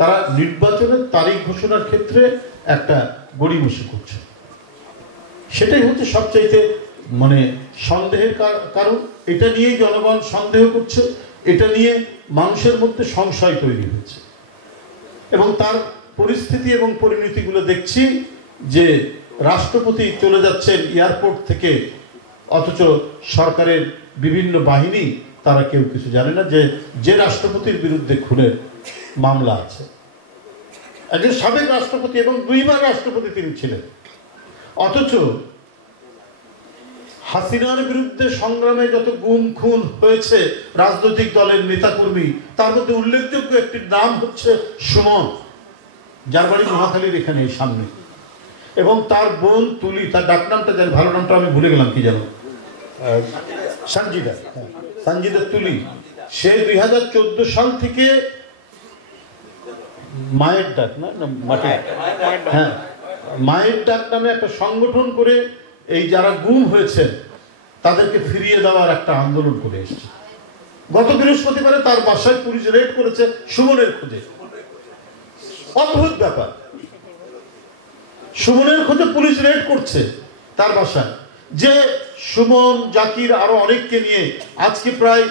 তারা নির্বাচনের তারিখ ঘোষণার ক্ষেত্রে একটা গড়িমসি করছে। সেটাই হচ্ছে সবচাইতে মানে সন্দেহের কারণ। এটা নিয়েই জনগণ সন্দেহ করছে, এটা নিয়ে মানুষের মধ্যে সংশয় তৈরি হয়েছে। এবং তার পরিস্থিতি এবং পরিণতিগুলো দেখছি যে রাষ্ট্রপতি চলে যাচ্ছেন এয়ারপোর্ট থেকে, অথচ সরকারের বিভিন্ন বাহিনী তারা কেউ কিছু জানে না যে রাষ্ট্রপতির বিরুদ্ধে খুনের মামলা আছে। একজন সাবেক রাষ্ট্রপতি এবং 2 বার রাষ্ট্রপতি তিনি ছিলেন, অথচ হাসিনার বিরুদ্ধে সংগ্রামে যত গুম খুন হয়েছে রাজনৈতিক দলের নেতাকর্মী, তার মধ্যে উল্লেখযোগ্য একটি নাম হচ্ছে সুমন, যার বাড়ি মহাখালীর এখানে সামনে, এবং তার বোন তুলি, তার ডাকনামটা জানি, ভালো নামটা আমি ভুলে গেলাম, কি জানো, সঞ্জিদা তুলি। সে 2014 সাল থেকে মায়ের ডাক হ্যাঁ মায়ের ডাক নামে একটা সংগঠন করে এই যারা গুম হয়েছে তাদেরকে ফিরিয়ে দেওয়ার একটা আন্দোলন করে এসেছে। গত বৃহস্পতিবারে তার বাসায় পুলিশ রেড করেছে সুমনের খোঁজে। অদ্ভুত ব্যাপার, সুমনের খোঁজে পুলিশ রেড করছে তার বাসায়, যে সুমন, জাকির আরো অনেককে নিয়ে আজকে প্রায়